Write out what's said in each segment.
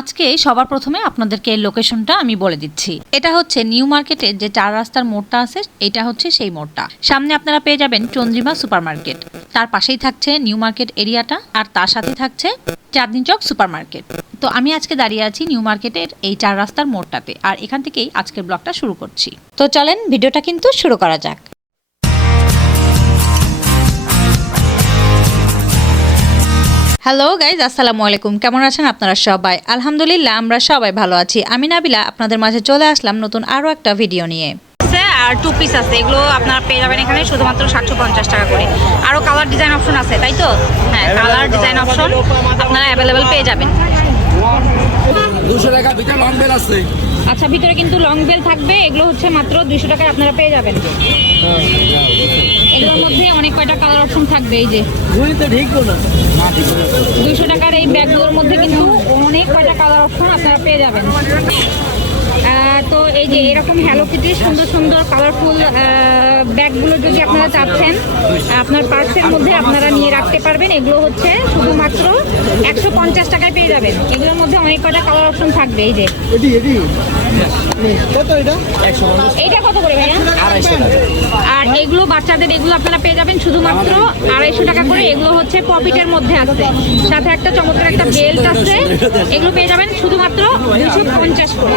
আজকে সবার প্রথমে আপনাদেরকে লোকেশনটা আমি বলে দিচ্ছি। এটা হচ্ছে নিউ মার্কেটের যে চার রাস্তার মোড়টা আছে, এটা হচ্ছে সেই মোড়টা। সামনে আপনারা পেয়ে যাবেন চন্দ্রিমা সুপার মার্কেট তার পাশেই থাকছে নিউ মার্কেট এরিয়াটা, আর তার সাথে থাকছে চাঁদনি চক সুপার মার্কেট তো আমি আজকে দাঁড়িয়ে আছি নিউ মার্কেটের এই চার রাস্তার মোড়টাতে, আর এখান থেকেই আজকের ব্লগটা শুরু করছি। তো চলেন, ভিডিওটা কিন্তু শুরু করা যাক। হ্যালো গাইজ আসসালামু আলাইকুম। কেমন আছেন আপনারা সবাই? আলহামদুলিল্লাহ আমরা সবাই ভালো আছি। আমি নাবিলা আপনাদের মাঝে চলে আসলাম নতুন আরও একটা ভিডিও নিয়ে। আছে আর টু পিস আছে এগুলো আপনারা পেয়ে যাবেন এখানে শুধুমাত্র সাতশো পঞ্চাশ টাকা করে। আরও কালার ডিজাইন অপশন আছে তাই তো? হ্যাঁ কালার ডিজাইন অপশন আপনারা অ্যাভেলেবেল পেয়ে যাবেন। দুশো টাকা ভিতরে আছে। আচ্ছা ভিতরে কিন্তু লং বেল থাকবে এগুলো হচ্ছে মাত্র দুইশো টাকায় আপনারা পেয়ে যাবেন। এগুলোর মধ্যে অনেক কয়টা কালার অপশন থাকবে এই যে। দুইশো টাকার এই ব্যাগগুলোর মধ্যে কিন্তু অনেক কয়টা কালার অপশন আপনারা পেয়ে যাবেন। তো এই যে এরকম হ্যালো কিটি সুন্দর সুন্দর কালারফুল ব্যাগগুলো যদি আপনারা চাচ্ছেন আপনার পার্সের মধ্যে আপনারা নিয়ে রাখতে পারবেন। এগুলো হচ্ছে শুধুমাত্র একশো পঞ্চাশ টাকায় পেয়ে যাবেন। এগুলোর মধ্যে অনেক কটা কালার অপশন থাকবে এই যে। এইটা কত করে ভাইয়া? আর এগুলো বাচ্চাদের এগুলো আপনারা পেয়ে যাবেন শুধুমাত্র আড়াইশো টাকা করে। এগুলো হচ্ছে পপিটের মধ্যে আছে। সাথে একটা চমৎকার একটা বেল্ট আছে। এগুলো পেয়ে যাবেন শুধুমাত্র দুশো পঞ্চাশ করে।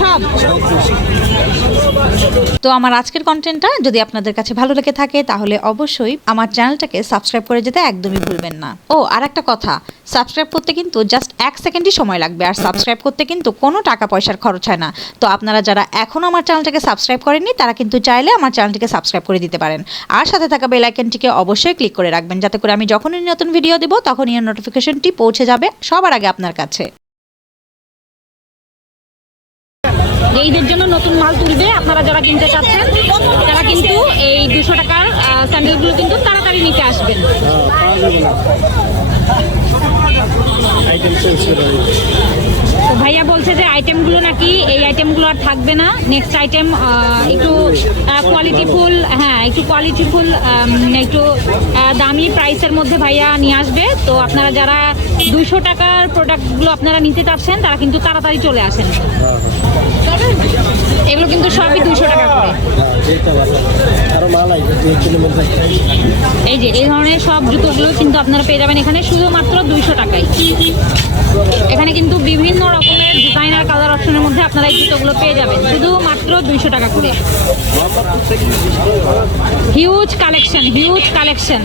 সব। তো আমার আজকের কন্টেন্টটা যদি আপনাদের কাছে ভালো লেগে থাকে, তাহলে অবশ্যই আমার চ্যানেলটাকে সাবস্ক্রাইব করে যেতে একদমই ভুলবেন না। ও আর একটা কথা সাবস্ক্রাইব করতে কিন্তু জাস্ট এক সেকেন্ডই সময় লাগবে, আর সাবস্ক্রাইব করতে কিন্তু কোনো টাকা পয়সার খরচ হয় না। তো আপনারা যারা এখনও আমার চ্যানেলটাকে সাবস্ক্রাইব করেননি, তারা কিন্তু চাইলে আমার চ্যানেলটিকে সাবস্ক্রাইব করে দিতে পারেন। আর সাথে থাকা বেল আইকনটিকে অবশ্যই ক্লিক করে রাখবেন, যাতে করে আমি যখনই নতুন ভিডিও দেবো, তখনই নোটিফিকেশনটি পৌঁছে যাবে সবার আগে আপনার কাছে। এইদের জন্য নতুন মাল তুলবে, আপনারা যারা কিনতে চাচ্ছেন, তারা কিন্তু এই দুশো টাকার স্যান্ডেলগুলো কিন্তু তাড়াতাড়ি নিতে আসবেন। তো ভাইয়া বলছে যে আইটেমগুলো নাকি এই আইটেমগুলো আর থাকবে না। নেক্সট আইটেম একটু কোয়ালিটিফুল হ্যাঁ একটু কোয়ালিটিফুল একটু দামি প্রাইসের মধ্যে ভাইয়া নিয়ে আসবে। তো আপনারা যারা দুইশো টাকার প্রোডাক্টগুলো আপনারা নিতে চাচ্ছেন, তারা কিন্তু তাড়াতাড়ি চলে আসেন। এগুলো কিন্তু সবই দুইশো টাকা করে। এই যে, এই ধরনের সব জুতোগুলো কিন্তু আপনারা পেয়ে যাবেন এখানে শুধুমাত্র দুইশো টাকায়। আপনারা জুতোগুলো পেয়ে যাবেন। শুধু মাত্র দুইশো টাকা করে। হিউজ কালেকশন হিউজ কালেকশন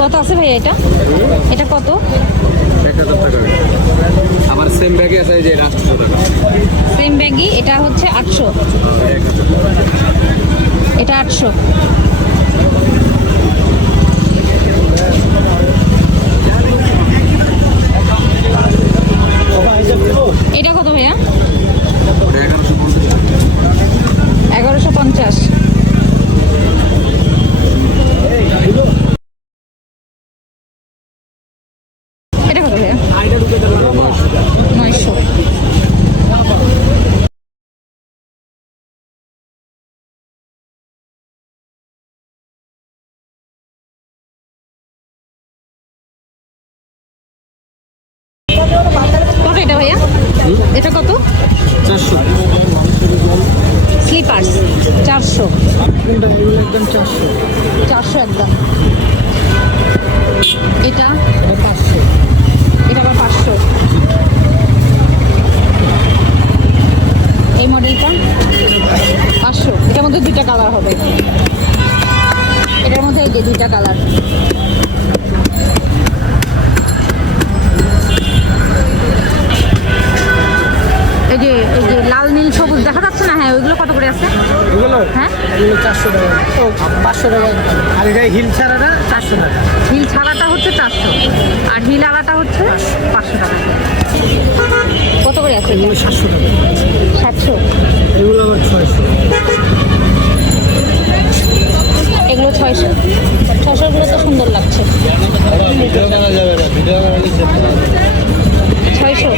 কত আছে ভাই এটা? এটা কত? সেম ব্যাগে সেম ব্যাগই এটা হচ্ছে 800 এটা 800 ভাইয়া? এটা কত? চারশো। স্লিপার্স চারশো। একদম চারশো? চারশো একদম। এটা পাঁচশো। এটা আবার পাঁচশো। এই মডেলটা পাঁচশো। এটার মধ্যে দুইটা কালার হবে। কাটা হচ্ছে পাঁচশো টাকা। কত করে আছে? এগুলো সাতশো টাকা। সাতশো? এগুলো ছয়শো। এগুলো ছয়শো। ছয়শোগুলো তো সুন্দর লাগছে। ছয়শো?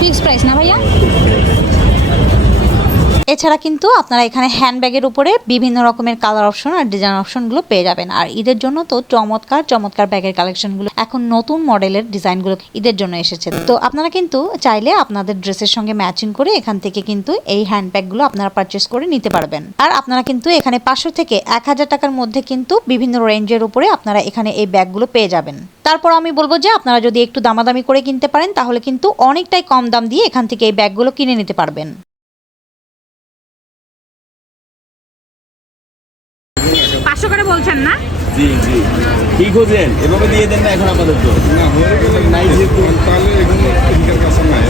ফিক্স প্রাইস না ভাইয়া? এছাড়া কিন্তু আপনারা এখানে হ্যান্ডব্যাগের উপরে বিভিন্ন রকমের কালার অপশন আর ডিজাইন অপশনগুলো পেয়ে যাবেন। আর ঈদের জন্য তো চমৎকার চমৎকার ব্যাগের কালেকশনগুলো এখন নতুন মডেলের ডিজাইনগুলো ঈদের জন্য এসেছে। তো আপনারা কিন্তু চাইলে আপনাদের ড্রেসের সঙ্গে ম্যাচিং করে এখান থেকে কিন্তু এই হ্যান্ডব্যাগগুলো আপনারা পারচেস করে নিতে পারবেন। আর আপনারা কিন্তু এখানে পাঁচশো থেকে এক হাজার টাকার মধ্যে কিন্তু বিভিন্ন রেঞ্জের উপরে আপনারা এখানে এই ব্যাগগুলো পেয়ে যাবেন। তারপর আমি বলব যে আপনারা যদি একটু দামাদামি করে কিনতে পারেন, তাহলে কিন্তু অনেকটাই কম দাম দিয়ে এখান থেকে এই ব্যাগগুলো কিনে নিতে পারবেন। পাঁচশো করে বলছেন না? জি জি। কি খোঁজেন এভাবে দিয়ে দেন না এখন আপাতত। না হয়ে গেলে নাই যেহেতু তাহলে এখন কাছে নাই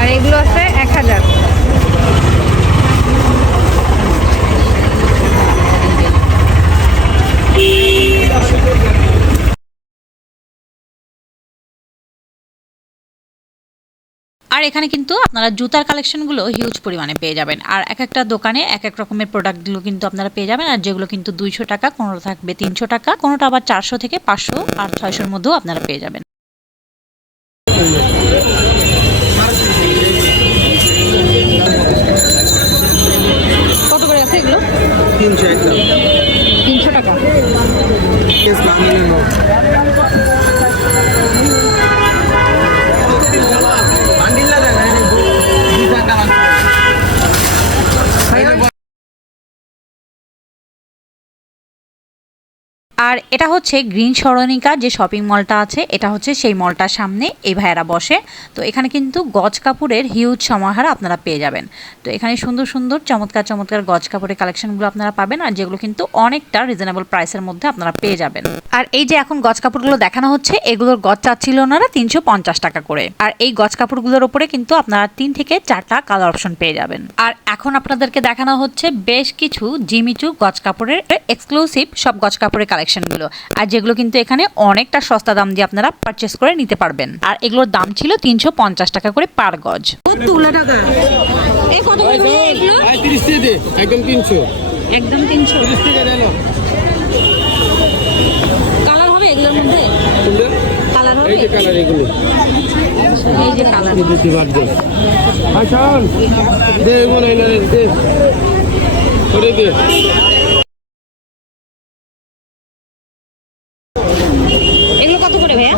আর এগুলো আছে এক হাজার। আর এখানে কিন্তু আপনারা জুতার কালেকশনগুলো হিউজ পরিমাণে পেয়ে যাবেন। আর এক একটা দোকানে এক এক রকমের প্রোডাক্টগুলো কিন্তু আপনারা পেয়ে যাবেন। আর যেগুলো কিন্তু দুইশো টাকা কোনোটা থাকবে তিনশো টাকা কোনোটা আবার চারশো থেকে পাঁচশো আর ছয়শোর মধ্যেও আপনারা পেয়ে যাবেন। কত করে আছে এগুলো? তিনশো একটা। তিনশো টাকা। আর এটা হচ্ছে গ্রিন সরণিকা যে শপিং মলটা আছে, এটা হচ্ছে সেই মলটার সামনে, এই ভাইয়েরা বসে। তো এখানে কিন্তু গজ কাপড়ের হিউজ সমাহার আপনারা পেয়ে যাবেন। তো এখানে সুন্দর সুন্দর, চমৎকার চমৎকার গজ কাপড়ের কালেকশনগুলো আপনারা পাবেন আর যেগুলো কিন্তু অনেকটা রিজনেবল প্রাইসের মধ্যে আপনারা পেয়ে যাবেন। আর এই যে এখন গজ কাপড়গুলো দেখানো হচ্ছে, এগুলোর গজ চাচ্ছিল ওনারা তিনশো পঞ্চাশ টাকা করে। আর এই গজ কাপড়গুলোর উপরে কিন্তু আপনারা তিন থেকে চারটা কালার অপশন পেয়ে যাবেন। আর এখন আপনাদেরকে দেখানো হচ্ছে বেশ কিছু জিমিচু গজ কাপড়ের এক্সক্লুসিভ সব গজ কাপড়ের কালেকশনগুলো আর যেগুলো কিন্তু এখানে অনেকটা সস্তা দাম দিয়ে আপনারা পারচেস করে নিতে পারবেন। আর এগুলোর দাম ছিল তিনশো পঞ্চাশ টাকা করে পার গজ। একদম তিনশো। একদম তিনশো। কালার হবে এগুলোর মধ্যে? কালার হবে এই যে কালার এগুলো। এই যে কালার। দিতে বাধ্য আচ্ছান দে। মনে হয় না দে। করে দে এগুলো কত করে ভাইয়া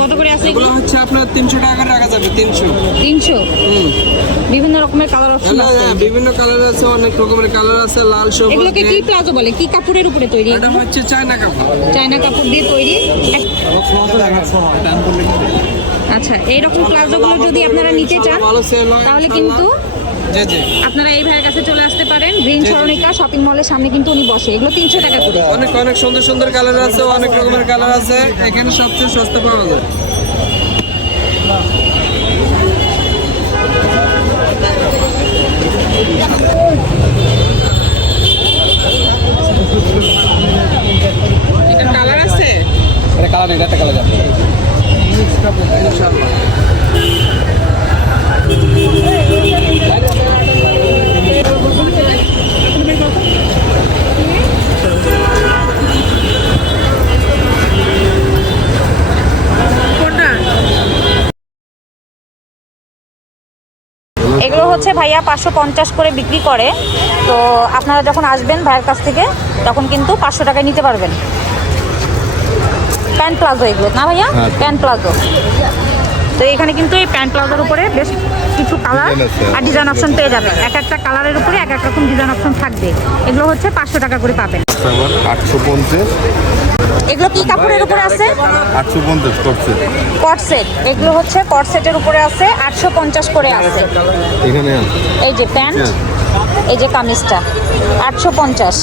কত করে আছে এগুলো এগুলো হচ্ছে আপনার তিনশো টাকা করে রাখা যাবে তিনশো? বিভিন্ন রকমের কালার অপশন হ্যাঁ, আছে। হ্যাঁ, বিভিন্ন কালার আছে অনেক রকমের কালার আছে লাল সবুজ এগুলোকে কি প্লাজো বলে? কি কাপড়ের উপরে তৈরি এটা হচ্ছে চায়না কাপড়। চায়না কাপড় দিয়ে তৈরি। আচ্ছা এইরকম প্লাজোগুলো যদি আপনারা নিতে চান তাহলে কিন্তু আপনারা এই ভাইয়ের কাছে চলে আসতে পারেন। গ্রিন সরণিকা শপিং মলের সামনে কিন্তু উনি বসে। এগুলো তিনশো টাকা করে। অনেক অনেক সুন্দর সুন্দর কালার আছে অনেক রকমের কালার আছে। এখানে সবচেয়ে সস্তা পাওয়া যায়। হচ্ছে ভাইয়া পাঁচশো পঞ্চাশ করে বিক্রি করে। তো আপনারা যখন আসবেন ভাইয়ের কাছ থেকে তখন কিন্তু পাঁচশো টাকায় নিতে পারবেন। প্যান্ট প্লাজো এগুলো না ভাইয়া? প্যান্ট প্লাজো তো এখানে কিন্তু এই প্যান্ট প্লাজার উপরে বেশ কিছু কালার আর ডিজাইন অপশন পেয়ে যাবেন এক একটা কালারের উপরে এক এক রকম ডিজাইন অপশন থাকবে। এগুলো হচ্ছে পাঁচশো টাকা করে পাবেন। পঞ্চাশ। এগুলো কি কাপড়ের উপরে আছে? 850 সেট এগুলো হচ্ছে কট সেটের উপরে আছে 850 করে আছে। এই যে প্যান্ট এই যে কামিজটা 850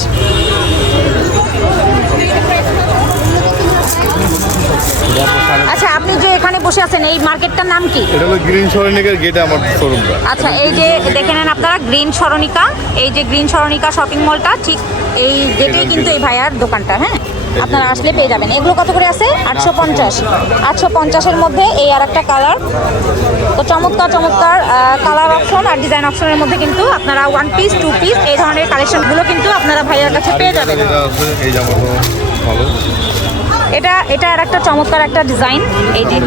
আচ্ছা আপনি যে এখানে বসে আছেন এই মার্কেটটার নাম কি? এটা হলো গ্রিন সরণিকের গেটে আমার শোরুমটা। আচ্ছা এই যে দেখে নেন আপনারা গ্রিন সরণিকা এই যে গ্রিন সরণিকা শপিং মলটা ঠিক এই গেটেই কিন্তু এই ভাইয়ার দোকানটা হ্যাঁ? আপনারা আসলে পেয়ে যাবেন। এগুলো কত করে আছে? আটশো পঞ্চাশ। আটশো পঞ্চাশের মধ্যে এই আর একটা কালার। তো চমৎকার চমৎকার কালার অপশন আর ডিজাইন অপশনের মধ্যে কিন্তু আপনারা ওয়ান পিস টু পিস এই ধরনের কালেকশনগুলো কিন্তু আপনারা ভাইয়ার কাছে পেয়ে যাবেন। এই ভালো। এটা এটা আর একটা চমৎকার একটা ডিজাইন এই যে,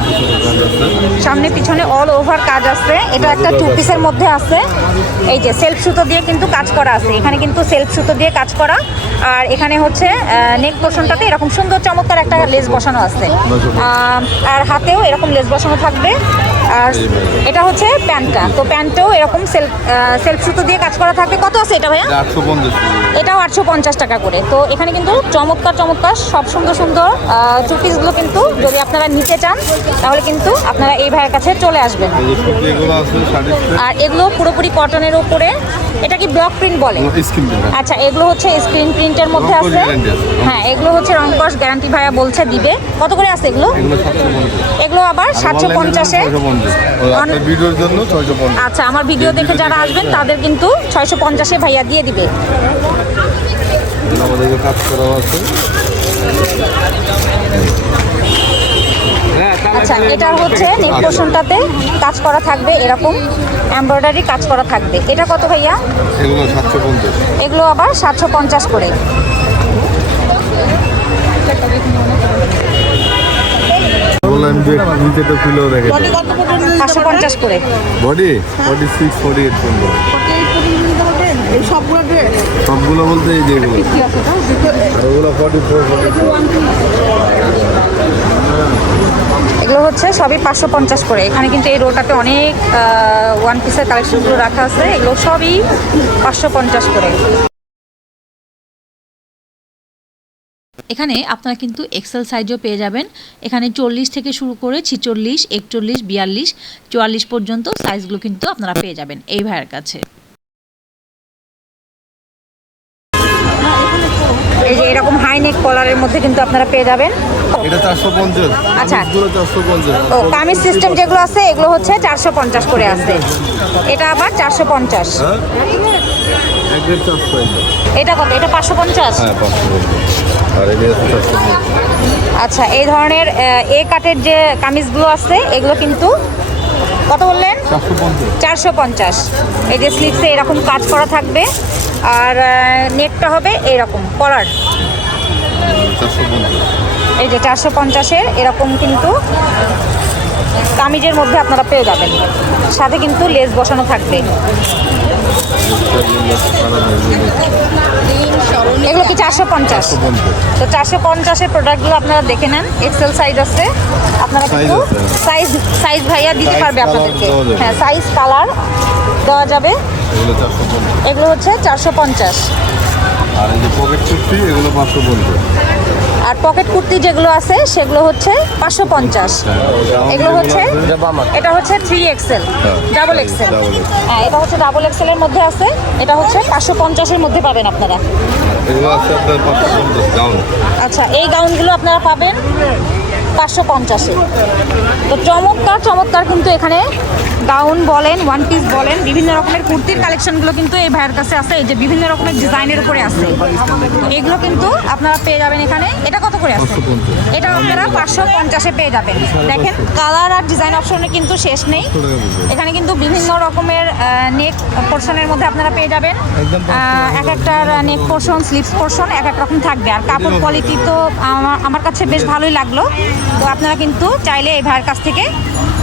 সামনে পিছনে অল ওভার কাজ আছে। এটা একটা টু পিসের মধ্যে আছে। এই যে সেলফ সুতো দিয়ে কিন্তু কাজ করা আছে। এখানে কিন্তু সেলফ সুতো দিয়ে কাজ করা। আর এখানে হচ্ছে নেক পোর্শনটাতে এরকম সুন্দর চমৎকার একটা লেস বসানো আছে। আর হাতেও এরকম লেস বসানো থাকবে। আর এটা হচ্ছে প্যান্টটা। তো প্যান্টটাও এরকম সেলফ সেলফ সুতো দিয়ে কাজ করা থাকবে। কত আছে এটা ভাইয়া? এটাও আটশো পঞ্চাশ টাকা করে। তো এখানে কিন্তু চমৎকার চমৎকার সব সুন্দর সুন্দর টু পিসগুলো কিন্তু যদি আপনারা নিতে চান তাহলে কিন্তু আপনারা এই ভাইয়ের কাছে চলে আসবেন। আর এগুলো পুরোপুরি কটনের উপরে। এটা কি ব্লক প্রিন্ট বলে? আচ্ছা এগুলো হচ্ছে স্ক্রিন প্রিন্টের মধ্যে আছে। হ্যাঁ এগুলো হচ্ছে রংকশ গ্যারান্টি ভাইয়া বলছে দিবে। কত করে আছে এগুলো? এগুলো আবার সাতশো পঞ্চাশে। ভিডিওর জন্য আচ্ছা আমার ভিডিও দেখে যারা আসবেন তাদের কিন্তু ছয়শো পঞ্চাশে ভাইয়া দিয়ে দিবে। আমাদের কাজ করা আছে। আচ্ছা এটার হচ্ছে নেক পোর্শনটাতে কাজ করা থাকবে এরকম এমব্রয়ডারি কাজ করা থাকবে। এটা কত ভাইয়া? এগুলো সাতশো পঞ্চাশ। এগুলো আবার সাতশো পঞ্চাশ করে। বললাম যে নিচেটা খুলেও দেখে। পাঁচশো পঞ্চাশ করে। বডি সবগুলো বলতে এই যেগুলো ওগুলো এগুলো হচ্ছে সবই পাঁচশো পঞ্চাশ করে। এখানে কিন্তু এই রোটাতে অনেক ওয়ান পিসের কালেকশনগুলো রাখা আছে। এগুলো সবই পাঁচশো পঞ্চাশ করে। এখানে আপনারা কিন্তু এক্সেল সাইজও পেয়ে যাবেন। এখানে চল্লিশ থেকে শুরু করে ছিচল্লিশ, একচল্লিশ, বিয়াল্লিশ, চুয়াল্লিশ পর্যন্ত সাইজগুলো কিন্তু আপনারা পেয়ে যাবেন এই ভাইয়ের কাছে। এই যে এরকম হাই নেক কলারের মধ্যে কিন্তু আপনারা পেয়ে যাবেন। এটা চারশো পঞ্চাশ। আচ্ছা। এগুলো চারশো পঞ্চাশ। ও কামিজ সিস্টেম যেগুলো আছে এগুলো হচ্ছে চারশো পঞ্চাশ করে আছে। এটা আবার চারশো পঞ্চাশ। হ্যাঁ একদের চারশো এটা কত? এটা পাঁচশো পঞ্চাশ? হ্যাঁ পাঁচশো পঞ্চাশ। আর এটা হচ্ছে চারশো পঞ্চাশ। আচ্ছা এই ধরনের এ কাটের যে কামিজগুলো আছে এগুলো কিন্তু কত বললেন? চারশো পঞ্চাশ। এই যে স্লিপসে এরকম কাজ করা থাকবে। আর নেকটা হবে এরকম পঞ্চাশ। এই যে চারশো পঞ্চাশের এরকম কিন্তু কামিজের মধ্যে আপনারা পেয়ে যাবেন। সাথে কিন্তু লেস বসানো থাকবে এগুলো কি চারশো পঞ্চাশ? তো চারশো পঞ্চাশের প্রোডাক্টগুলো আপনারা দেখে নেন। এক্সেল সাইজ আছে। আপনারা কিন্তু হ্যাঁ। সাইজ সাইজ ভাইয়া দিতে পারবে আপনাদেরকে। হ্যাঁ সাইজ কালার দেওয়া যাবে। এগুলো পঞ্চাশ। এগুলো হচ্ছে চারশো পঞ্চাশ। আর এই যে পকেট কুর্তি এগুলো পাঁচশো পঞ্চাশ। আর পকেট কুর্তি যেগুলো আছে সেগুলো হচ্ছে পাঁচশো পঞ্চাশ। এগুলো হচ্ছে এটা হচ্ছে থ্রি এক্সেল ডাবল এক্সেল হ্যাঁ এটা হচ্ছে ডাবল এক্সেলের মধ্যে আছে এটা হচ্ছে পাঁচশো পঞ্চাশের মধ্যে পাবেন আপনারা। আচ্ছা এই গাউনগুলো আপনারা পাবেন পাঁচশো পঞ্চাশে। তো চমৎকার চমৎকার কিন্তু এখানে গাউন বলেন ওয়ান পিস বলেন বিভিন্ন রকমের কুর্তির কালেকশনগুলো কিন্তু এই ভাইয়ের কাছে আছে এই যে বিভিন্ন রকমের ডিজাইনের উপরে আছে। তো এগুলো কিন্তু আপনারা পেয়ে যাবেন এখানে। এটা কত করে আছে? এটা আপনারা পাঁচশো পঞ্চাশে পেয়ে যাবেন। দেখেন কালার আর ডিজাইন অপশনে কিন্তু শেষ নেই। এখানে কিন্তু বিভিন্ন রকমের নেক পোর্শনের মধ্যে আপনারা পেয়ে যাবেন। এক একটার নেক পোর্শন স্লিপস পোর্শন এক এক রকম থাকবে। আর কাপড় কোয়ালিটি তো আমার আমার কাছে বেশ ভালোই লাগল। তো আপনারা কিন্তু চাইলে এই ভাইয়ের কাছ থেকে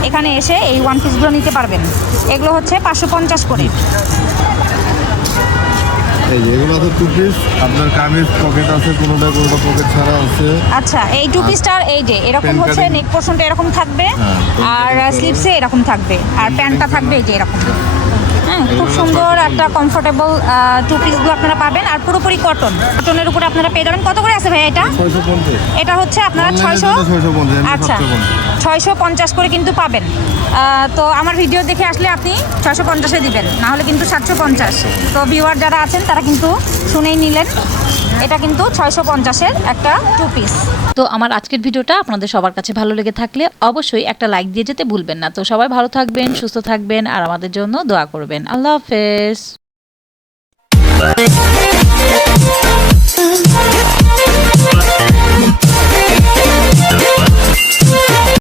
এখানে এসে এই ওয়ান পিসগুলো নিতে পারবেন। এগুলো হচ্ছে পাঁচশো পঞ্চাশ করে। এগুলো আছে টু পিস আপনার কামিজ পকেট আছে কোনোটা কোনোটা পকেট ছাড়া আছে। আচ্ছা এই টু পিসটার এই যে এরকম হচ্ছে। নেক পোর্শনটা এরকম থাকবে হ্যাঁ, আর স্লিপসে এরকম থাকবে আর প্যান্টটা থাকবে এই যে এরকম। হ্যাঁ খুব সুন্দর একটা কমফোর্টেবল টু পিসগুলো আপনারা পাবেন। আর পুরোপুরি কটন কটনের উপরে আপনারা পেয়ে যাবেন। কত করে আছে ভাই এটা? এটা হচ্ছে আপনারা ছয়শো জন্য 650, এমনি আচ্ছা। ছয়শো পঞ্চাশ করে কিন্তু পাবেন। তো আমার ভিডিও দেখে আসলে আপনি ছয়শো পঞ্চাশে দিবেন। নাহলে কিন্তু সাতশো পঞ্চাশ। তো ভিউয়ার যারা আছেন তারা কিন্তু শুনেই নিলেন। এটা কিন্তু ছয়শো পঞ্চাশের একটা টু পিস তো আমার আজকের ভিডিওটা আপনাদের সবার কাছে ভালো লেগে থাকলে অবশ্যই একটা লাইক দিয়ে যেতে ভুলবেন না। তো সবাই ভালো থাকবেন, সুস্থ থাকবেন আর আমাদের জন্য দোয়া করবেন। আল্লাহ হাফেজ।